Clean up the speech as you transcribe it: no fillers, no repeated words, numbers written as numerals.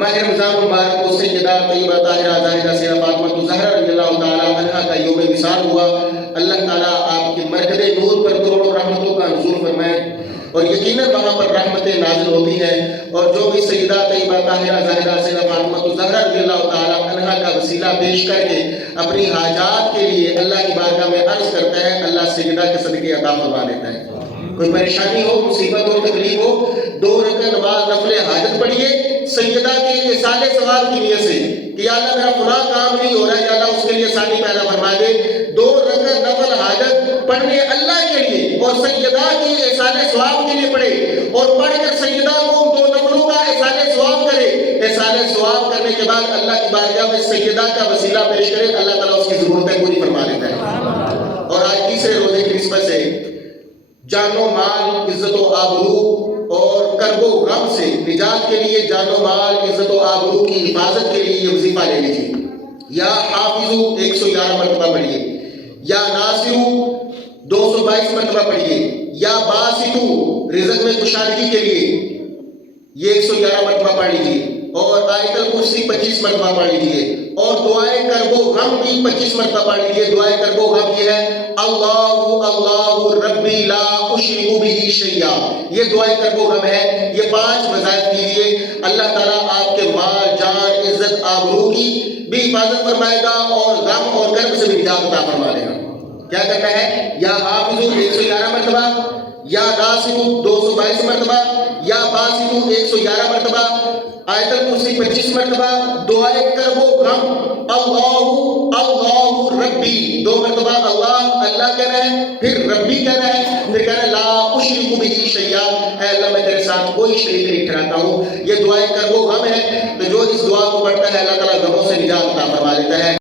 ماہ رمضان مبارک کو سیدہ طیبہ طاہرہ زاہدہ سیدہ فاطمہ الزہرا رضی اللہ تعالیٰ عنہا کا یوم وصال ہوا۔ اللہ تعالیٰ آپ کے مرکز نور پر کروڑوں رحمتوں کا نزول فرمائے، اور یقیناً وہاں پر رحمتیں نازل ہوتی ہیں، اور جو بھی سیدہ طیبہ طاہرہ زاہدہ سیدہ فاطمہ الزہرا رضی اللہ تعالیٰ عنہا کا وسیلہ پیش کر کے اپنی حاجات کے لیے اللہ کی بارگاہ میں عرض کرتا ہے، اللہ سیدہ کے صدقے عطا فرما دیتا ہے۔ کوئی پریشانی ہو، مصیبت ہو، تکلیف ہو، 2 رکعت نماز نفل حاجت پڑھیے سیدہ کے ایصال ثواب کی نیت سے کہ یا اللہ میرا فلاں کام نہیں ہو رہا ہے، یا اللہ اس کے لیے آسانی پیدا فرما دے۔ 2 رکعت نفل حاجت پڑھنے اللہ کے لیے اور سیدہ کے ایصال ثواب کے لیے پڑھے، اور پڑھ کر سیدہ کو 2 نفلوں کا ایصال ثواب کرے۔ ایصال ثواب کرنے کے بعد اللہ کی بارگاہ میں سیدہ کا وسیلہ پیش کرے، اللہ تعالیٰ اس کی ضرورتیں پوری فرما دیتا ہے۔ اور آج تیسرے روزے کی نسبت سے جان و مال، عزت و آبرو اور کرب و غم سے نجات کے لیے، جان و مال، عزت و آبرو کی حفاظت کے لیے یہ وظیفہ لے لیجیے۔ یا حافظو 111 مرتبہ پڑھیے، یا ناصرو 222 مرتبہ پڑھیے، یا باسطو رزق میں کشادگی کے لیے یہ 111 مرتبہ پڑھ لیجیے، اور آیت الکرسی 25 مرتبہ پڑھ لیجیے، اور دعائے کرب و غم بھی 25 مرتبہ پڑھ لیجیے۔ دعائے کرب و غم یہ ہے اللہ ربی لا اشرک بہ شیئا، یہ دعائے کرب و غم ہے۔ یہ 5 وظائف کیجیے، اللہ تعالیٰ آپ کے مال، جان، عزت، آبرو کی بھی حفاظت فرمائے گا، اور غم اور کرب سے بھی نجات عطا فرما دے گا۔ کیا کرنا ہے؟ یا حافظو 111 مرتبہ، یا ناصرو 222 مرتبہ، یا باسطو 111 مرتبہ، آیت الکرسی 25 مرتبہ، دعائے کرب و غم اللہ ربی 2 مرتبہ، اللہ کہنا ہے، پھر ربی کہنا ہے، پھر کہنا ہے لا اشرک بہ شیئا، اے اللہ میں تیرے ساتھ کوئی شریک نہیں ٹھہراتا ہوں۔ یہ دعائے کرب و غم ہے، تو جو اس دعا کو پڑھتا ہے اللہ تعالیٰ غموں سے نجات عطا فرما دیتا ہے۔